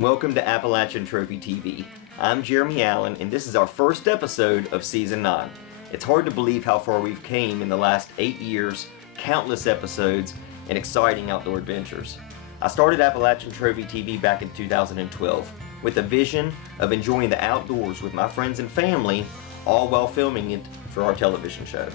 Welcome to Appalachian Trophy TV. I'm Jeremy Allen, and this is our first episode of Season 9. It's hard to believe how far we've came in the last 8 years, countless episodes, and exciting outdoor adventures. I started Appalachian Trophy TV back in 2012 with a vision of enjoying the outdoors with my friends and family, all while filming it for our television show.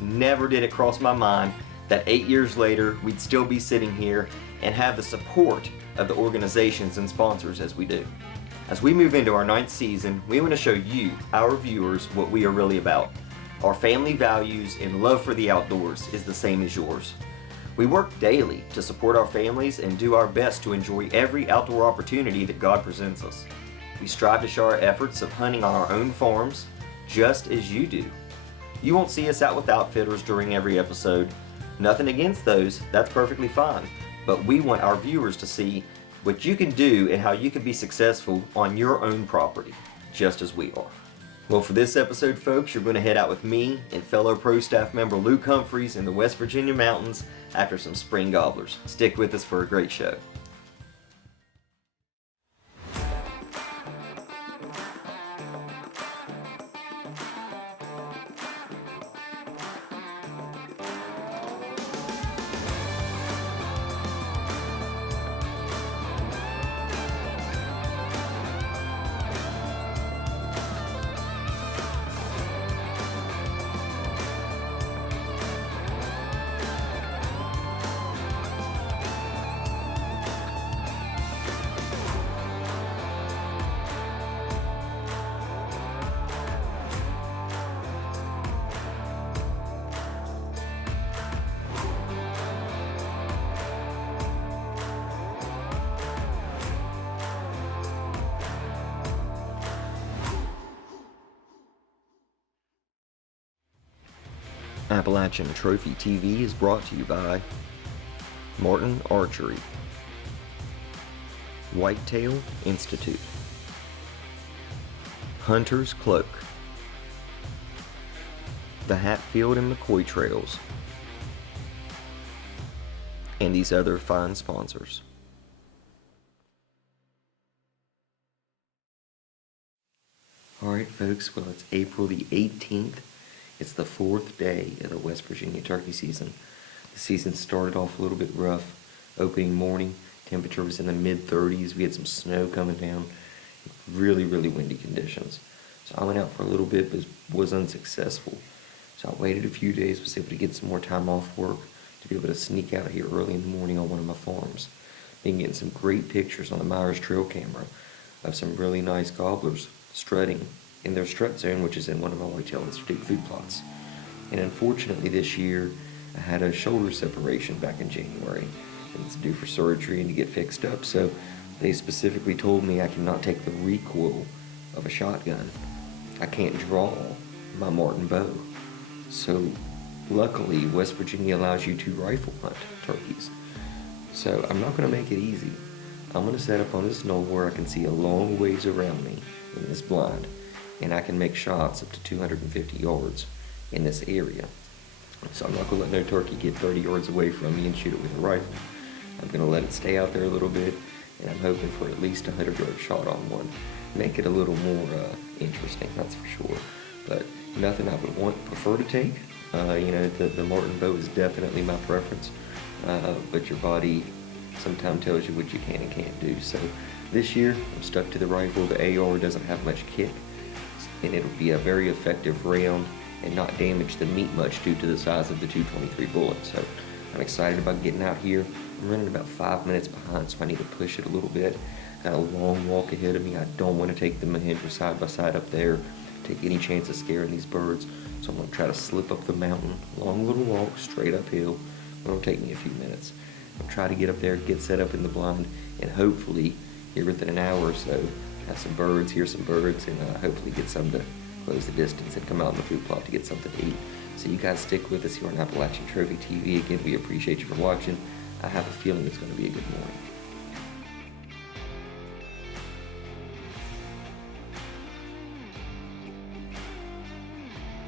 Never did it cross my mind that 8 years later we'd still be sitting here and have the support of the organizations and sponsors as we do. As we move into our 9th season, we want to show you, our viewers, what we are really about. Our family values and love for the outdoors is the same as yours. We work daily to support our families and do our best to enjoy every outdoor opportunity that God presents us. We strive to show our efforts of hunting on our own farms, just as you do. You won't see us out with outfitters during every episode. Nothing against those, that's perfectly fine. But we want our viewers to see what you can do and how you can be successful on your own property, just as we are. Well, for this episode, folks, you're going to head out with me and fellow pro staff member Luke Humphreys in the West Virginia mountains after some spring gobblers. Stick with us for a great show. Appalachian Trophy TV is brought to you by Martin Archery, Whitetail Institute, Hunter's Cloak, the Hatfield and McCoy Trails, and these other fine sponsors. Alright folks, well it's April the 18th. It's the 4th day of the West Virginia turkey season. The season started off a little bit rough. Opening morning, temperature was in the mid-30s. We had some snow coming down. Really, really windy conditions. So I went out for a little bit, but was unsuccessful. So I waited a few days, was able to get some more time off work to be able to sneak out here early in the morning on one of my farms. Been getting some great pictures on the Myers trail camera of some really nice gobblers strutting in their strut zone, which is in one of my Whitetail Institute food plots. And unfortunately this year I had a shoulder separation back in January, and it's due for surgery and to get fixed up, so they specifically told me I cannot take the recoil of a shotgun. I can't draw my Martin bow. So luckily West Virginia allows you to rifle hunt turkeys. So I'm not going to make it easy. I'm going to set up on this knoll where I can see a long ways around me in this blind, and I can make shots up to 250 yards in this area. So I'm not going to let no turkey get 30 yards away from me and shoot it with a rifle. I'm going to let it stay out there a little bit, and I'm hoping for at least a 100-yard shot on one. Make it a little more interesting, that's for sure. But nothing I would prefer to take. The Martin bow is definitely my preference, but your body sometimes tells you what you can and can't do. So this year I'm stuck to the rifle. The AR doesn't have much kick, and it'll be a very effective round and not damage the meat much due to the size of the 223 bullet. So I'm excited about getting out here. I'm running about 5 minutes behind, so I need to push it a little bit. Got a long walk ahead of me. I don't want to take the Mahindra side by side up there, take any chance of scaring these birds. So I'm going to try to slip up the mountain, long little walk, straight uphill. It'll take me a few minutes. I'll try to get up there, get set up in the blind, and hopefully here within an hour or so have some birds, hear some birds, and hopefully get some to close the distance and come out in the food plot to get something to eat. So you guys stick with us here on Appalachian Trophy TV. Again, we appreciate you for watching. I have a feeling it's going to be a good morning.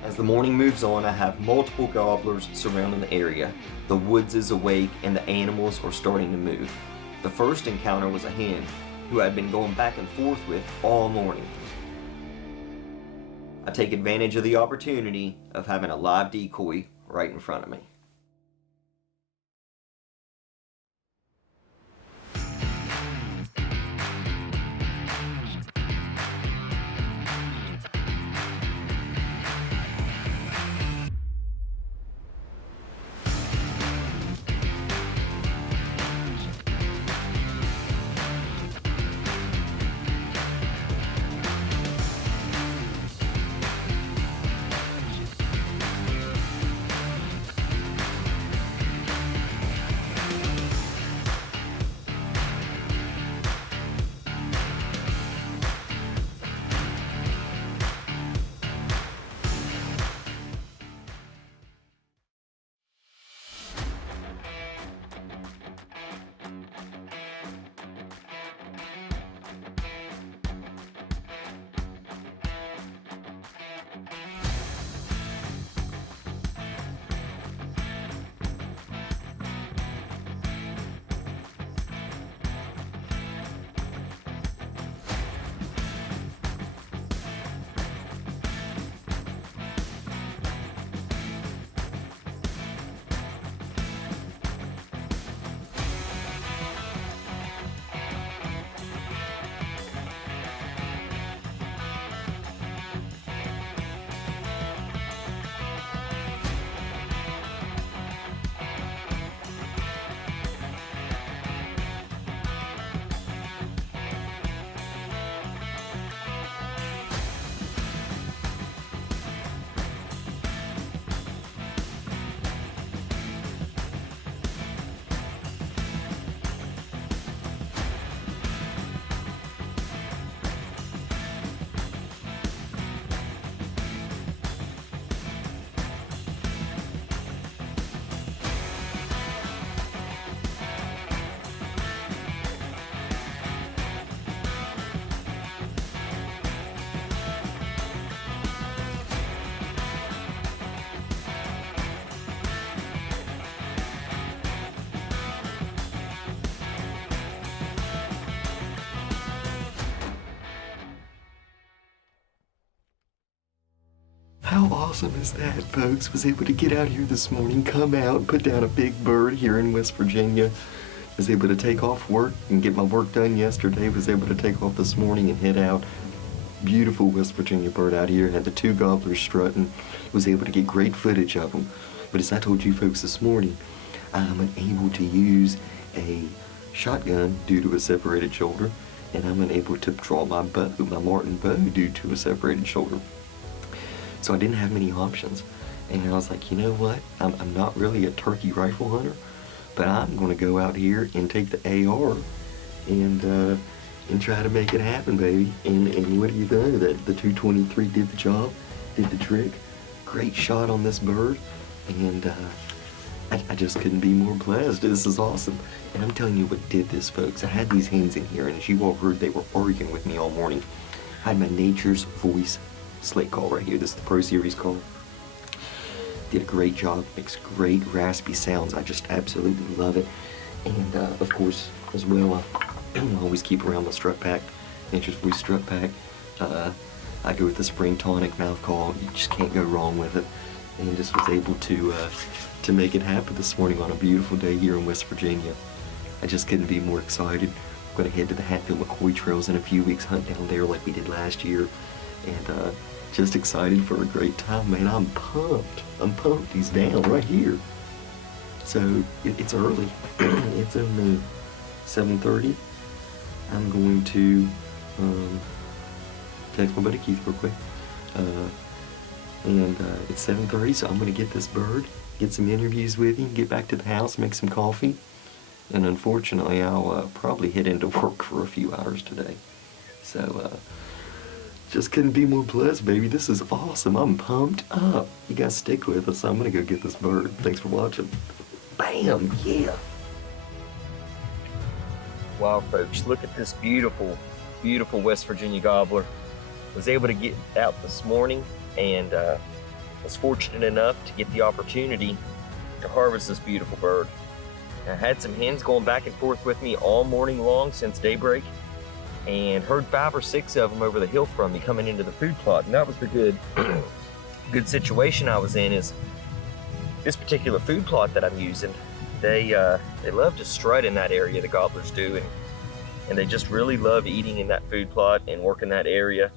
As the morning moves on, I have multiple gobblers surrounding the area. The woods is awake and the animals are starting to move. The first encounter was a hen. who I'd been going back and forth with all morning. I take advantage of the opportunity of having a live decoy right in front of me. How awesome is that, folks? Was able to get out here this morning, come out, put down a big bird here in West Virginia. Was able to take off work and get my work done yesterday. Was able to take off this morning and head out. Beautiful West Virginia bird out here. Had the two gobblers strutting. Was able to get great footage of them. But as I told you folks this morning, I'm unable to use a shotgun due to a separated shoulder, and I'm unable to draw my bow, my Martin bow, due to a separated shoulder. So I didn't have many options. And I was like, you know what? I'm not really a turkey rifle hunter, but I'm gonna go out here and take the AR and try to make it happen, baby. And what do you know? That the 223 did the job, did the trick. Great shot on this bird, and I just couldn't be more blessed. This is awesome. And I'm telling you what did this, folks. I had these hens in here, and as you all heard, they were arguing with me all morning. I had my Nature's Voice slate call right here. This is the Pro Series call. Did a great job, makes great raspy sounds. I just absolutely love it. And of course, as well, I always keep around my strut pack, Nature's Voice strut pack. I go with the Spring Tonic mouth call. You just can't go wrong with it. And just was able to make it happen this morning on a beautiful day here in West Virginia. I just couldn't be more excited. I'm gonna head to the Hatfield-McCoy trails in a few weeks, hunt down there like we did last year. And just excited for a great time, man. I'm pumped. He's down right here. So it's early. It's only 7:30. I'm going to text my buddy Keith real quick. It's 7:30, so I'm gonna get this bird, get some interviews with him, get back to the house, make some coffee, and unfortunately, I'll probably head into work for a few hours today. So just couldn't be more blessed, baby. This is awesome. I'm pumped up. You guys stick with us. I'm gonna go get this bird. Thanks for watching. Bam, yeah. Wow, folks, look at this beautiful, beautiful West Virginia gobbler. Was able to get out this morning and was fortunate enough to get the opportunity to harvest this beautiful bird. I had some hens going back and forth with me all morning long since daybreak. and heard 5 or 6 of them over the hill from me coming into the food plot. And that was the good good situation I was in. Is this particular food plot that I'm using, they love to strut in that area, the gobblers do, and they just really love eating in that food plot and working that area.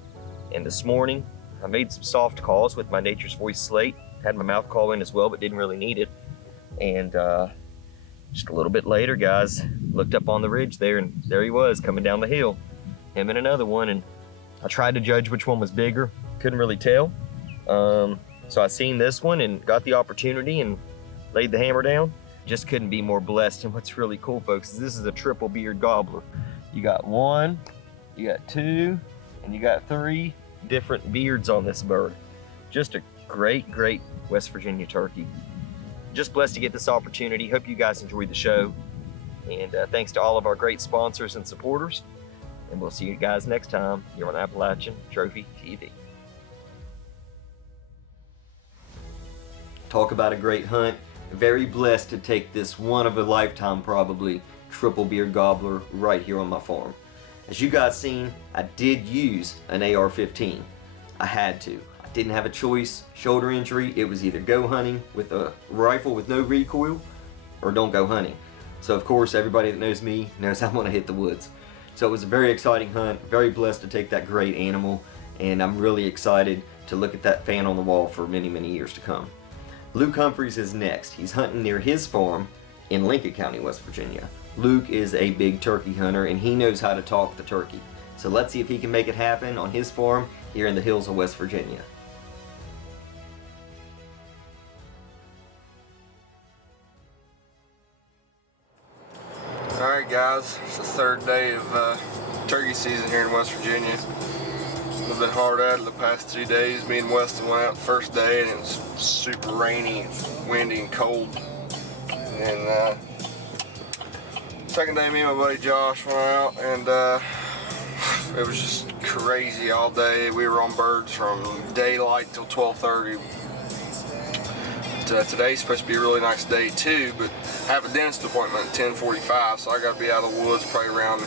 And this morning I made some soft calls with my Nature's Voice slate, had my mouth call in as well, but didn't really need it. And just a little bit later, guys, looked up on the ridge there, and there he was coming down the hill, him and another one. And I tried to judge which one was bigger, couldn't really tell. So I seen this one and got the opportunity and laid the hammer down. Just couldn't be more blessed. And what's really cool, folks, is this is a triple beard gobbler. You got 1, you got 2, and you got 3 different beards on this bird. Just a great, great West Virginia turkey. Just blessed to get this opportunity. Hope you guys enjoyed the show. And thanks to all of our great sponsors and supporters. And we'll see you guys next time here on Appalachian Trophy TV. Talk about a great hunt. Very blessed to take this one of a lifetime, probably, triple beard gobbler right here on my farm. As you guys seen, I did use an AR-15. I had to. I didn't have a choice. Shoulder injury. It was either go hunting with a rifle with no recoil or don't go hunting. So of course, everybody that knows me knows I'm gonna hit the woods. So it was a very exciting hunt. Very blessed to take that great animal, and I'm really excited to look at that fan on the wall for many, many years to come. Luke Humphreys is next. He's hunting near his farm in Lincoln County, West Virginia. Luke is a big turkey hunter, and he knows how to talk the turkey. So let's see if he can make it happen on his farm here in the hills of West Virginia. Alright guys, it's the 3rd day of turkey season here in West Virginia. We've been hard at it the past 3 days. Me and Weston went out the first day and it was super rainy, and windy and cold. And second day, me and my buddy Josh went out, and it was just crazy all day. We were on birds from daylight till 12:30. Today's supposed to be a really nice day too, but I have a dentist appointment at 10:45, so I got to be out of the woods probably around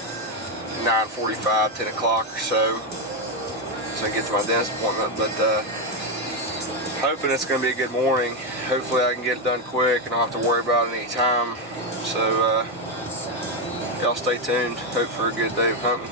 9:45, 10 o'clock or so I get to my dentist appointment. But hoping it's going to be a good morning. Hopefully I can get it done quick and I don't have to worry about it any time. So y'all stay tuned. Hope for a good day of hunting.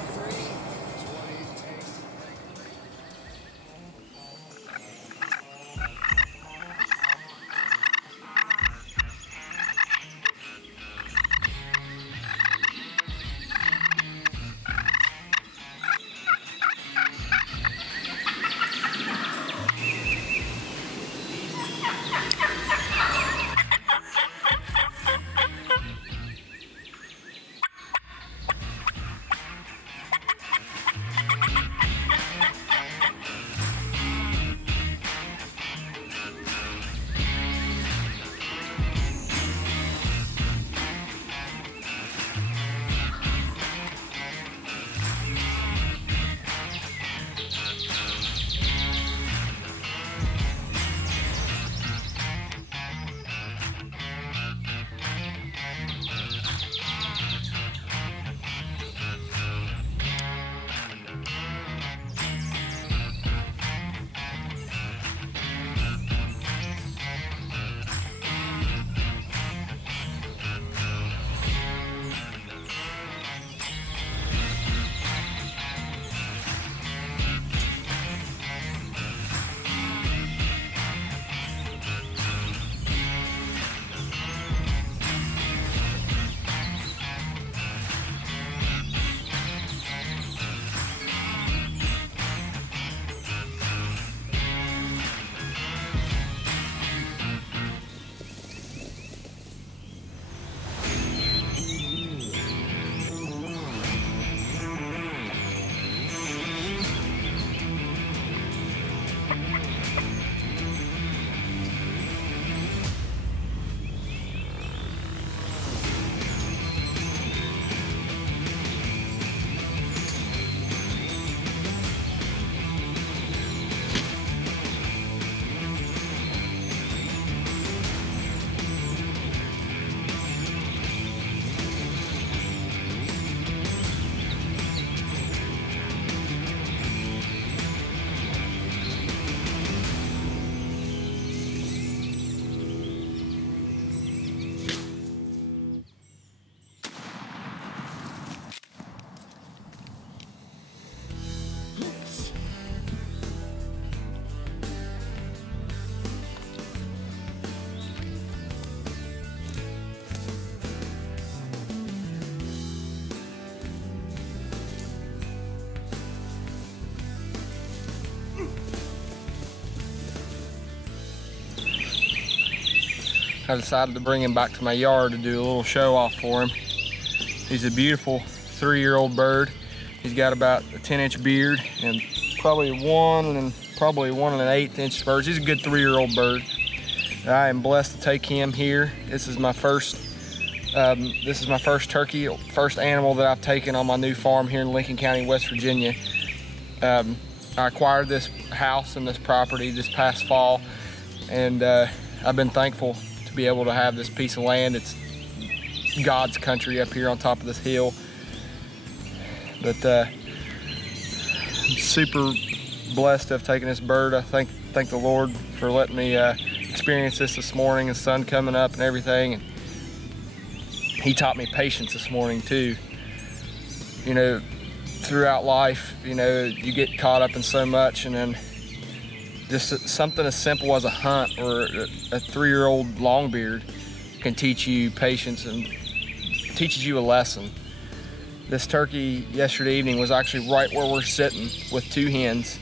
I decided to bring him back to my yard to do a little show off for him. He's a beautiful 3-year-old bird. He's got about a 10-inch beard and probably 1 1/8 inch spurs. He's a good 3-year-old bird. I am blessed to take him here. This is my first turkey, first animal that I've taken on my new farm here in Lincoln County, West Virginia. I acquired this house and this property this past fall, and I've been thankful to be able to have this piece of land. It's God's country up here on top of this hill. But I'm super blessed to have taken this bird. I thank the Lord for letting me experience this morning, the sun coming up and everything. And he taught me patience this morning too. You know, throughout life, you know, you get caught up in so much, and then just something as simple as a hunt or a 3-year-old longbeard can teach you patience and teaches you a lesson. This turkey yesterday evening was actually right where we're sitting with 2 hens,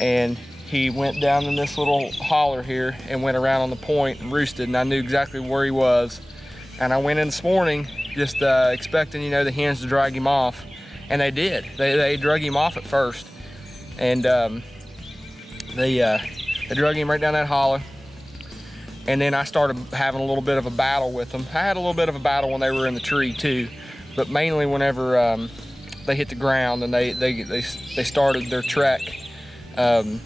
and he went down in this little holler here and went around on the point and roosted, and I knew exactly where he was. And I went in this morning just expecting, you know, the hens to drag him off, and they did. They drug him off at first, and they drug him right down that holler. And then I started having a little bit of a battle with them. I had a little bit of a battle when they were in the tree too, but mainly whenever they hit the ground and they started their trek, I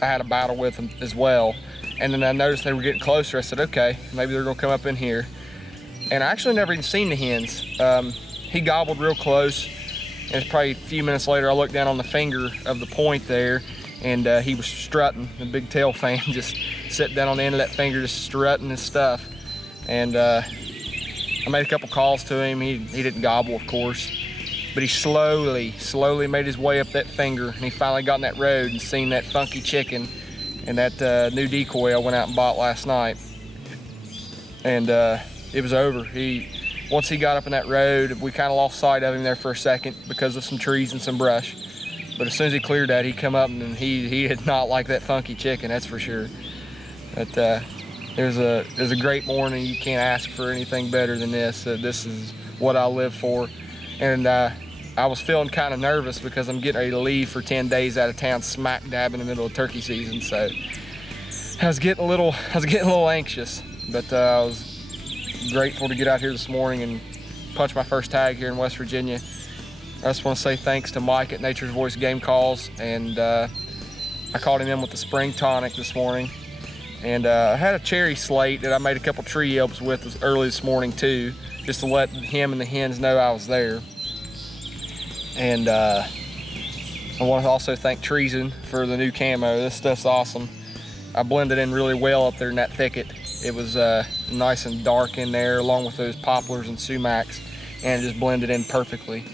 had a battle with them as well. And then I noticed they were getting closer. I said, okay, maybe they're gonna come up in here. And I actually never even seen the hens. He gobbled real close, and it's probably a few minutes later I looked down on the finger of the point there, and he was strutting, the big tail fan, just sitting down on the end of that finger, just strutting his stuff. And I made a couple calls to him. He didn't gobble, of course, but he slowly made his way up that finger, and he finally got in that road and seen that funky chicken and that new decoy I went out and bought last night. And it was over. Once he got up in that road, we kind of lost sight of him there for a second because of some trees and some brush. But as soon as he cleared that, he come up, and he did not like that funky chicken, that's for sure. But it was a great morning. You can't ask for anything better than this. This is what I live for. And I was feeling kind of nervous because I'm getting ready to leave for 10 days out of town, smack dab in the middle of turkey season. So I was getting a little anxious, but I was grateful to get out here this morning and punch my first tag here in West Virginia. I just want to say thanks to Mike at Nature's Voice Game Calls, and I called him in with the spring tonic this morning, and I had a cherry slate that I made a couple tree yelps with early this morning too, just to let him and the hens know I was there. And I want to also thank Treason for the new camo. This stuff's awesome. I blended in really well up there in that thicket. It was nice and dark in there, along with those poplars and sumacs, and it just blended in perfectly.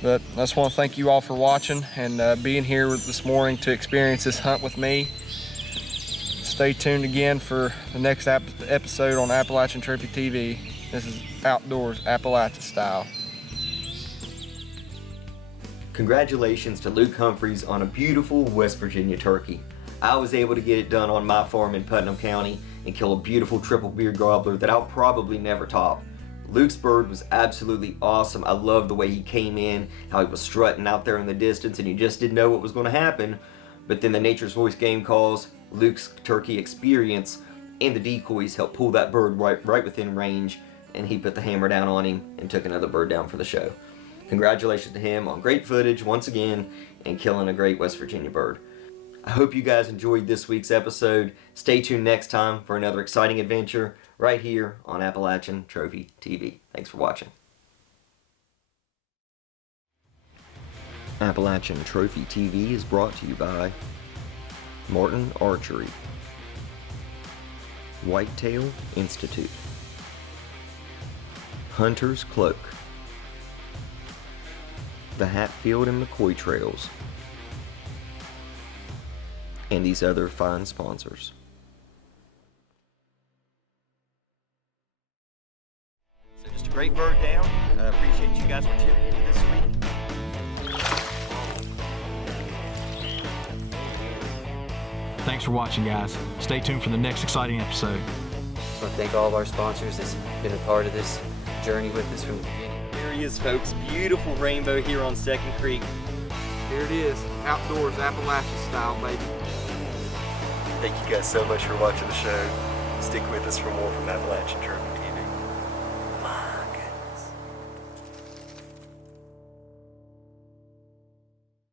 But I just want to thank you all for watching and being here this morning to experience this hunt with me. Stay tuned again for the next episode on Appalachian Trophy TV. This is Outdoors Appalachia Style. Congratulations to Luke Humphreys on a beautiful West Virginia turkey. I was able to get it done on my farm in Putnam County and kill a beautiful triple beard gobbler that I'll probably never top. Luke's bird was absolutely awesome. I loved the way he came in, how he was strutting out there in the distance, and you just didn't know what was going to happen. But then the Nature's Voice Game Calls, Luke's turkey experience, and the decoys helped pull that bird right within range, and he put the hammer down on him and took another bird down for the show. Congratulations to him on great footage once again and killing a great West Virginia bird. I hope you guys enjoyed this week's episode. Stay tuned next time for another exciting adventure right here on Appalachian Trophy TV. Thanks for watching. Appalachian Trophy TV is brought to you by Martin Archery, Whitetail Institute, Hunter's Cloak, the Hatfield and McCoy Trails, and these other fine sponsors. So just a great bird down. I appreciate you guys for tuning in this week. Thanks for watching, guys. Stay tuned for the next exciting episode. Just want to thank all of our sponsors that's been a part of this journey with us from the beginning. There he is, folks. Beautiful rainbow here on Second Creek. Here it is, outdoors Appalachian style, baby. Thank you guys so much for watching the show. Stick with us for more from Appalachian Trophy.